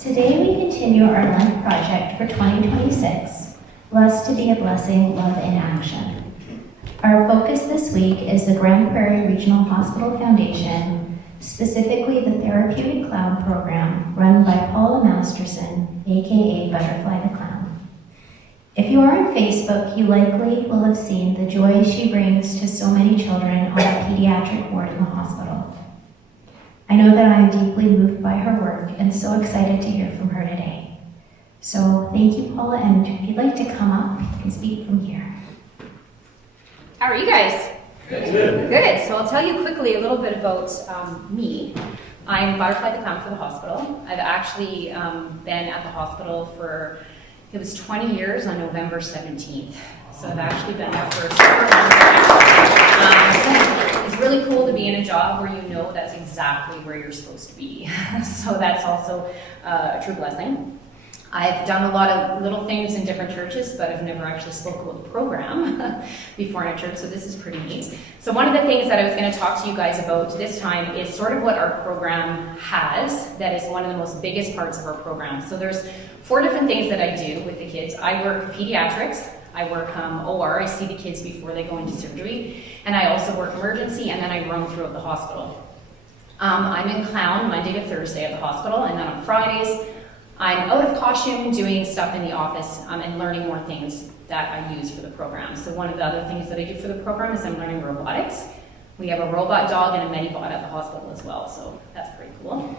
Today we continue our Lent project for 2026, Blessed to be a Blessing, Love in Action. Our focus this week is the Grande Prairie Regional Hospital Foundation, specifically the Therapeutic Clown program run by Paula Masterson, a.k.a. Butterfly the Clown. If you are on Facebook, you likely will have seen the joy she brings to so many children on the pediatric ward in the hospital. I know that I am deeply moved by her work and so excited to hear from her today. So thank you, Paula, and if you'd like to come up, you can speak from here. How are you guys? Good. Good. So I'll tell you quickly a little bit about me. I'm Butterfly the Clown for the hospital. I've actually been at the hospital for, it was 20 years on November 17th. So I've actually been there for a super long time. It's really cool to be in a job where you know that's exactly where you're supposed to be. So that's also a true blessing. I've done a lot of little things in different churches, but I've never actually spoken with a program before in a church, so this is pretty neat. So one of the things that I was going to talk to you guys about this time is sort of what our program has that is one of the most biggest parts of our program. So there's 4 different things that I do with the kids. I work pediatrics, I work OR, I see the kids before they go into surgery, and I also work emergency, and then I roam throughout the hospital. I'm in clown Monday to Thursday at the hospital, and then on Fridays, I'm out of costume doing stuff in the office and learning more things that I use for the program. So one of the other things that I do for the program is I'm learning robotics. We have a robot dog and a Medibot at the hospital as well, so that's pretty cool.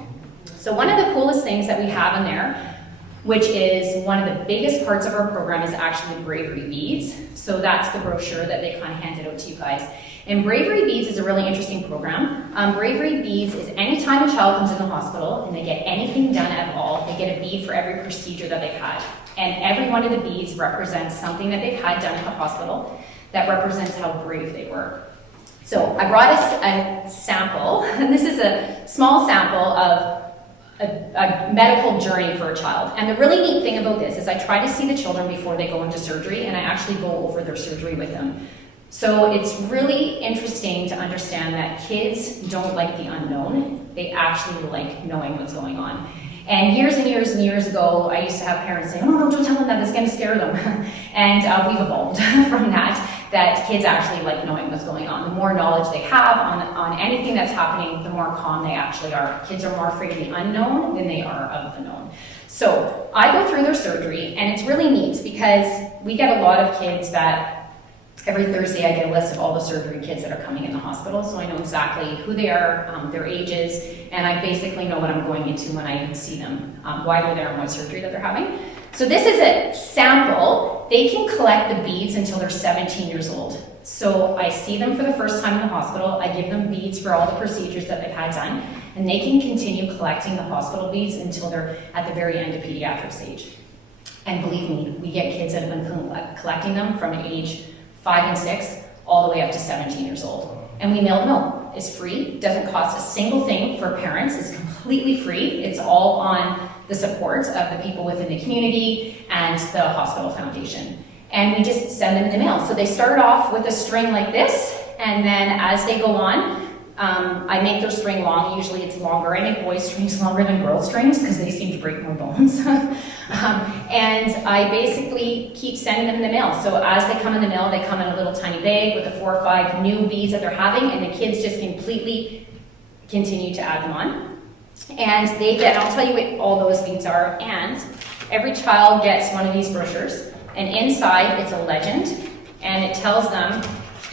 So one of the coolest things that we have in there, which is one of the biggest parts of our program, is actually Bravery Beads. So that's the brochure that they kind of handed out to you guys. And Bravery Beads is a really interesting program. Bravery Beads is anytime a child comes in the hospital and they get anything done at all, they get a bead for every procedure that they've had. And every one of the beads represents something that they've had done at the hospital that represents how brave they were. So I brought us a sample, and this is a small sample of a medical journey for a child. And the really neat thing about this is I try to see the children before they go into surgery, and I actually go over their surgery with them. So it's really interesting to understand that kids don't like the unknown. They actually like knowing what's going on. And years and years and years ago, I used to have parents say, oh, no, don't tell them that, it's going to scare them. And we've evolved from that kids actually like knowing what's going on. The more knowledge they have on anything that's happening, the more calm they actually are. Kids are more afraid of the unknown than they are of the known. So I go through their surgery, and it's really neat because we get a lot of kids that every Thursday I get a list of all the surgery kids that are coming in the hospital, so I know exactly who they are, their ages, and I basically know what I'm going into when I see them, why they're there and what surgery that they're having. So this is a sample. They can collect the beads until they're 17 years old. So I see them for the first time in the hospital, I give them beads for all the procedures that they've had done, and they can continue collecting the hospital beads until they're at the very end of pediatric stage. And believe me, we get kids that have been collecting them from age 5 and 6, all the way up to 17 years old. And we mail them out. It's free, doesn't cost a single thing for parents, it's completely free. It's all on the support of the people within the community and the hospital foundation. And we just send them in the mail. So they start off with a string like this, and then as they go on, I make their string long. Usually it's longer. I make boys' strings longer than girls' strings because they seem to break more bones. And I basically keep sending them in the mail. So as they come in the mail, they come in a little tiny bag with the 4 or 5 new beads that they're having, and the kids just completely continue to add them on. And they get, I'll tell you what all those beads are, and every child gets one of these brochures, and inside it's a legend, and it tells them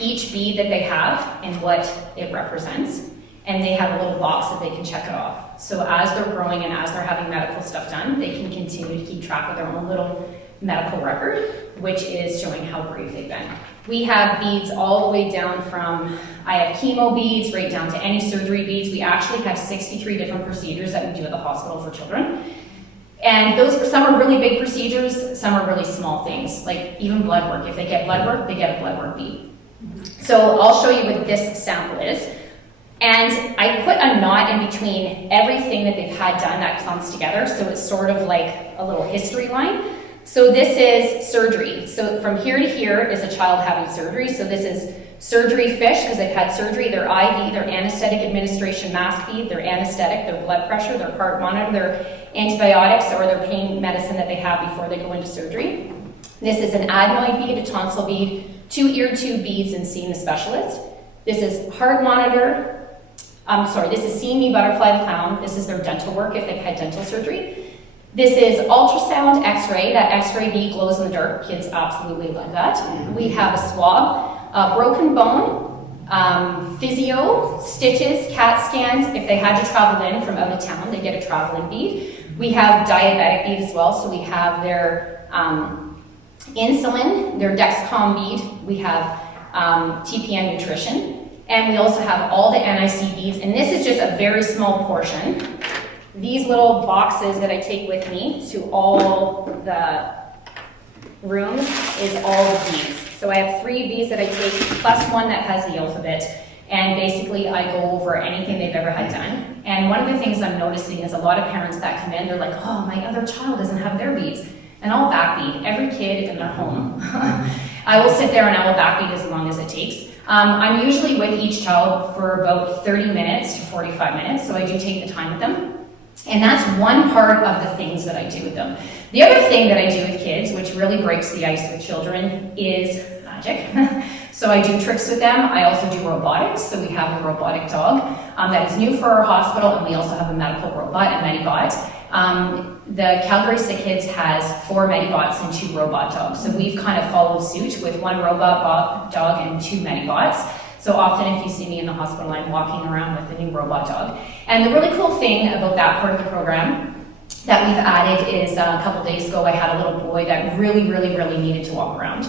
each bead that they have and what it represents, and they have a little box that they can check it off. So as they're growing and as they're having medical stuff done, they can continue to keep track of their own little medical record, which is showing how brave they've been. We have beads all the way down from, I have chemo beads, right down to any surgery beads. We actually have 63 different procedures that we do at the hospital for children. And those, some are really big procedures, some are really small things, like even blood work. If they get blood work, they get a blood work bead. So I'll show you what this sample is. And I put a knot in between everything that they've had done that clumps together, so it's sort of like a little history line. So this is surgery. So from here to here is a child having surgery. So this is surgery fish, because they've had surgery, their IV, their anesthetic administration mask feed, their anesthetic, their blood pressure, their heart monitor, their antibiotics, or their pain medicine that they have before they go into surgery. This is an adenoid bead, a tonsil bead, 2 ear tube beads, and seeing the specialist. This is heart monitor. This is Seeing Me Butterfly the Clown. This is their dental work if they've had dental surgery. This is ultrasound x-ray. That x-ray bead glows in the dark. Kids absolutely love that. We have a swab, broken bone, physio, stitches, CAT scans. If they had to travel in from out of town, they get a traveling bead. We have diabetic bead as well, so we have their insulin, their Dexcom bead. We have TPN nutrition. And we also have all the NIC beads, and this is just a very small portion. These little boxes that I take with me to all the rooms is all the beads. So I have 3 of these that I take, plus one that has the alphabet, and basically I go over anything they've ever had done. And one of the things I'm noticing is a lot of parents that come in, they're like, oh, my other child doesn't have their beads. And I'll backbead every kid in their home. I will sit there and I will backbead as long as it takes. I'm usually with each child for about 30 minutes to 45 minutes, so I do take the time with them. And that's one part of the things that I do with them. The other thing that I do with kids, which really breaks the ice with children, is magic. So I do tricks with them. I also do robotics. So we have a robotic dog that is new for our hospital, and we also have a medical robot, a Medibot. The Calgary Sick Kids has 4 Medibots and 2 robot dogs. So we've kind of followed suit with 1 robot dog and 2 Medibots. So often if you see me in the hospital, I'm walking around with a new robot dog. And the really cool thing about that part of the program that we've added is a couple days ago, I had a little boy that really needed to walk around.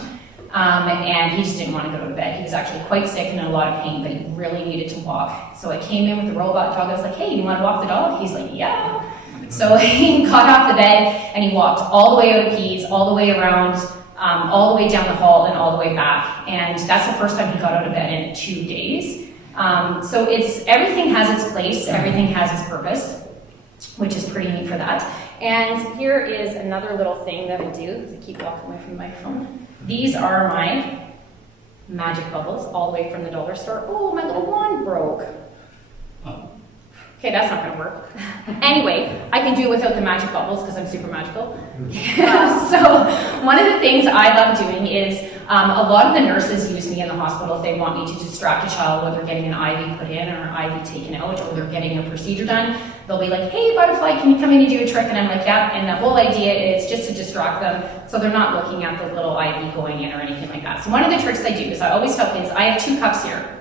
And he just didn't want to go to bed. He was actually quite sick and in a lot of pain, but he really needed to walk. So I came in with the robot dog. I was like, hey, you want to walk the dog? He's like, yeah. So he got off the bed and he walked all the way out of Peds, all the way around, all the way down the hall and all the way back. And that's the first time he got out of bed in 2 days. So everything has its place, everything has its purpose, which is pretty neat for that. And here is another little thing that I do, because I keep walking away from the microphone. These are my magic bubbles, all the way from the dollar store. Oh, my little wand broke. Okay, that's not gonna work. Anyway, I can do it without the magic bubbles because I'm super magical. So one of the things I love doing is a lot of the nurses use me in the hospital if they want me to distract a child, whether they're getting an IV put in or an IV taken out, or they're getting a procedure done. They'll be like, hey, Butterfly, can you come in and do a trick? And I'm like, yeah. And the whole idea is just to distract them so they're not looking at the little IV going in or anything like that. So one of the tricks I do is I always tell kids, I have 2 cups here.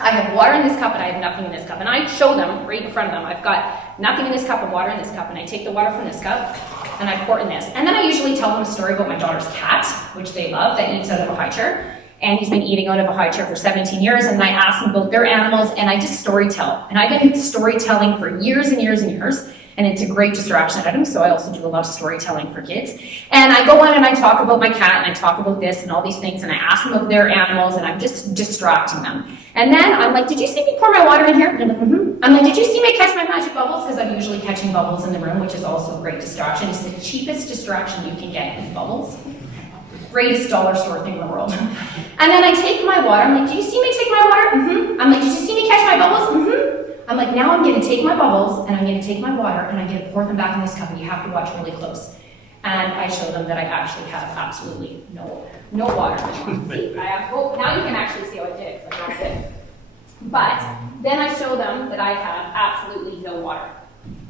I have water in this cup and I have nothing in this cup. And I show them right in front of them. I've got nothing in this cup and water in this cup. And I take the water from this cup and I pour it in this. And then I usually tell them a story about my daughter's cat, which they love, that eats out of a high chair. And he's been eating out of a high chair for 17 years. And I ask them about their animals and I just storytell. And I've been storytelling for years and years and years. And it's a great distraction item, so I also do a lot of storytelling for kids. And I go on and I talk about my cat, and I talk about this and all these things, and I ask them about their animals, and I'm just distracting them. And then I'm like, did you see me pour my water in here? And they're like, mm-hmm. I'm like, did you see me catch my magic bubbles? Because I'm usually catching bubbles in the room, which is also a great distraction. It's the cheapest distraction you can get with bubbles. Greatest dollar store thing in the world. And then I take my water, I'm like, did you see me take my water? Mm-hmm. I'm like, did you see me catch my bubbles? Mm-hmm. I'm like, now I'm going to take my bubbles and I'm going to take my water and I'm going to pour them back in this cup, and you have to watch really close. And I show them that I actually have absolutely no water. See, I have, oh, now you can actually see how I did it, because I dropped it. But then I show them that I have absolutely no water.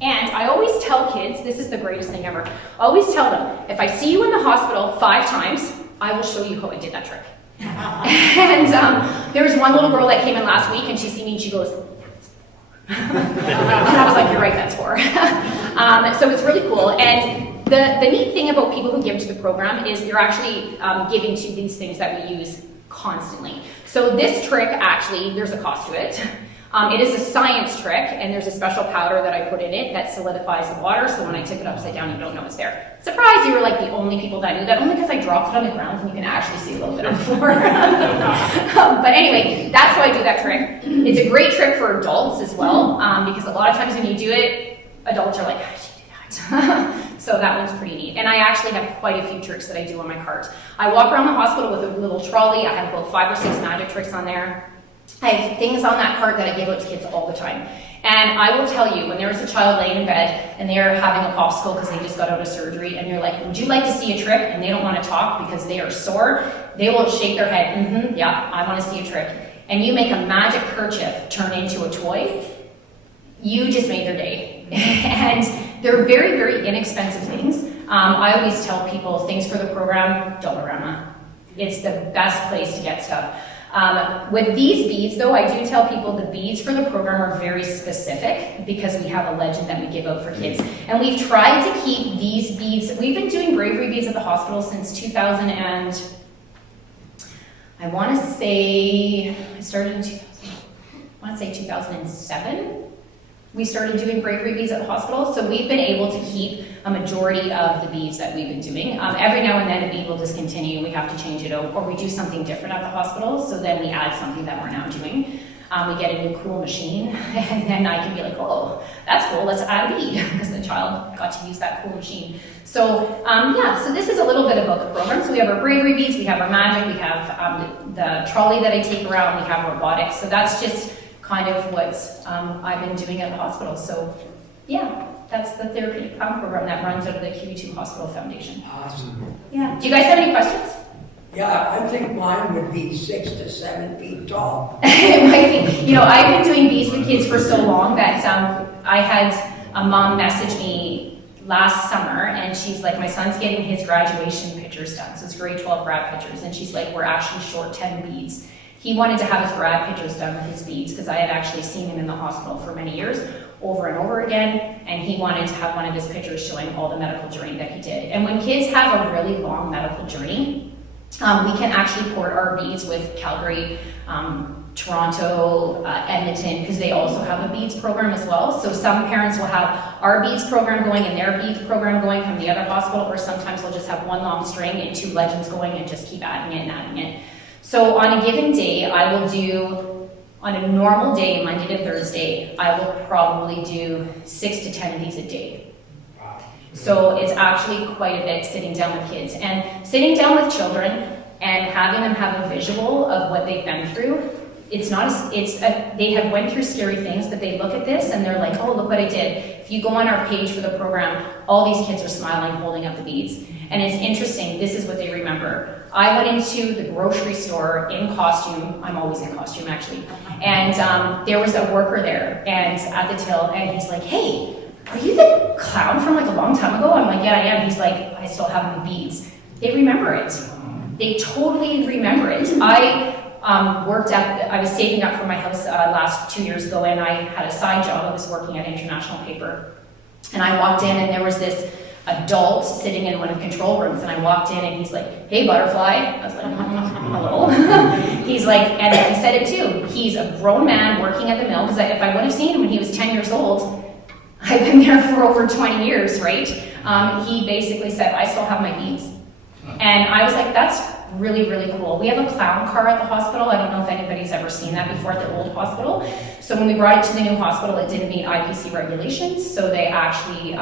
And I always tell kids, this is the greatest thing ever, I always tell them, if I see you in the hospital 5 times, I will show you how I did that trick. And there was one little girl that came in last week and she see me and she goes, and I was like, you're right, that's 4. So it's really cool. And the neat thing about people who give to the program is you're actually giving to these things that we use constantly. So this trick, actually, there's a cost to it. It is a science trick, and there's a special powder that I put in it that solidifies the water, so when I tip it upside down, you don't know it's there. Surprise, you were like the only people that knew that, only because I dropped it on the ground and you can actually see a little bit on the floor. But anyway, that's how I do that trick. It's a great trick for adults as well, because a lot of times when you do it, adults are like, how did you do that? So that one's pretty neat. And I actually have quite a few tricks that I do on my cart. I walk around the hospital with a little trolley. I have about 5 or 6 magic tricks on there. I have things on that cart that I give out to kids all the time. And I will tell you, when there is a child laying in bed and they are having a popsicle because they just got out of surgery, and you're like, would you like to see a trick? And they don't want to talk because they are sore, they will shake their head, yeah, I want to see a trick. And you make a magic kerchief turn into a toy, you just made their day. And they're very, very inexpensive things. I always tell people, things for the program, Dollarama. It's the best place to get stuff. With these beads, though, I do tell people the beads for the program are very specific because we have a legend that we give out for kids. And we've tried to keep these beads, we've been doing bravery beads at the hospital since 2000 and, I want to say, I started in 2007. We started doing bravery beads at the hospital, so we've been able to keep a majority of the beads that we've been doing. Every now and then a bead will discontinue, we have to change it out, or we do something different at the hospital, so then we add something that we're now doing. We get a new cool machine, and then I can be like, oh, that's cool, let's add a bead, because the child got to use that cool machine. So yeah, so this is a little bit about the program. So we have our bravery beads, we have our magic, we have the trolley that I take around, we have robotics, so that's just kind of what I've been doing at the hospital. So yeah, that's the Therapeutic Clown program that runs out of the QE2 Hospital Foundation. Awesome. Yeah. Do you guys have any questions? Yeah, I think mine would be 6 to 7 feet tall. It might be. You know, I've been doing beads with kids for so long that I had a mom message me last summer, and she's like, my son's getting his graduation pictures done. So it's grade 12 grad pictures. And she's like, we're actually short 10 beads. He wanted to have his grad pictures done with his beads because I had actually seen him in the hospital for many years, over and over again, and he wanted to have one of his pictures showing all the medical journey that he did. And when kids have a really long medical journey, we can actually port our beads with Calgary, Toronto, Edmonton, because they also have a beads program as well. So some parents will have our beads program going and their beads program going from the other hospital, or sometimes they'll just have one long string and 2 legends going and just keep adding it and adding it. So on a given day, I will do, on a normal day, Monday to Thursday, I will probably do 6 to 10 of these a day. So it's actually quite a bit sitting down with kids. And sitting down with children and having them have a visual of what they've been through, they have went through scary things, but they look at this and they're like, oh, look what I did. If you go on our page for the program, all these kids are smiling, holding up the beads. And it's interesting, this is what they remember. I went into the grocery store in costume, I'm always in costume actually, and there was a worker there, and at the till, and he's like, hey, are you the clown from like a long time ago? I'm like, yeah, I am. He's like, I still have the beads. They remember it. They totally remember it. I was saving up for my house last 2 years ago, and I had a side job. I was working at International Paper, and I walked in, and there was this adult sitting in one of the control rooms, and I walked in, and he's like, hey, butterfly. I was like, hello. He's like, and he said it too. He's a grown man working at the mill, because if I would have seen him when he was 10 years old, I've been there for over 20 years, right? He basically said, I still have my beads. And I was like, that's really, really cool. We have a clown car at the hospital. I don't know if anybody's ever seen that before at the old hospital. So when we brought it to the new hospital, it didn't meet IPC regulations. So they actually,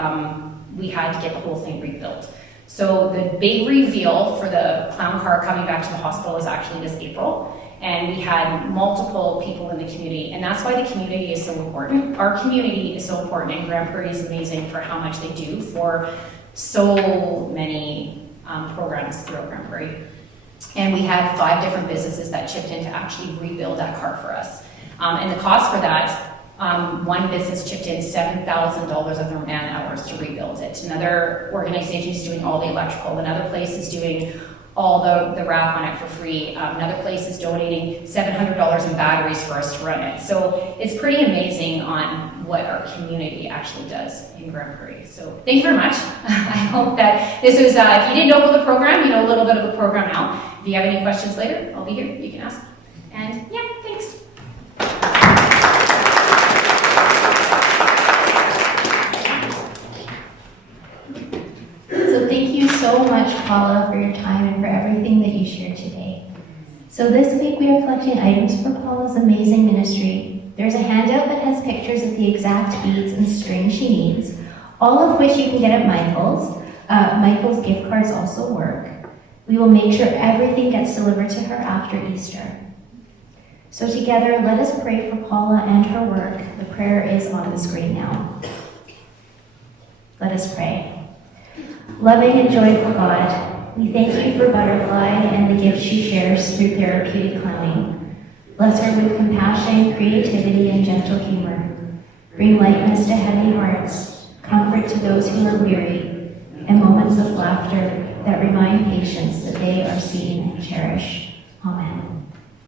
we had to get the whole thing rebuilt. So the big reveal for the clown car coming back to the hospital is actually this April. And we had multiple people in the community, and that's why the community is so important. Our community is so important, and Grande Prairie is amazing for how much they do for so many programs throughout Grande Prairie. And we had 5 different businesses that chipped in to actually rebuild that car for us. And the cost for that, one business chipped in $7,000 of their man hours to rebuild it. Another organization is doing all the electrical. Another place is doing all the wrap on it for free. Another place is donating $700 in batteries for us to run it. So it's pretty amazing on what our community actually does in Grande Prairie. So thank you very much. I hope that this was, if you didn't know about the program, you know a little bit of the program now. If you have any questions later, I'll be here, you can ask. And yeah, thanks. So thank you so much, Paula, for your time and for everything that you shared today. So this week we are collecting items for Paula's amazing ministry. There's a handout that has pictures of the exact beads and string she needs. all of which you can get at Michael's. Michael's gift cards also work. We will make sure everything gets delivered to her after Easter. So together, let us pray for Paula and her work. The prayer is on the screen now. Let us pray. Loving and joyful God, we thank you for Butterfly and the gift she shares through therapeutic clowning. Bless her with compassion, creativity, and gentle humor. Bring lightness to heavy hearts, comfort to those who are weary, and moments of laughter that remind patients that they are seen and cherished. Amen.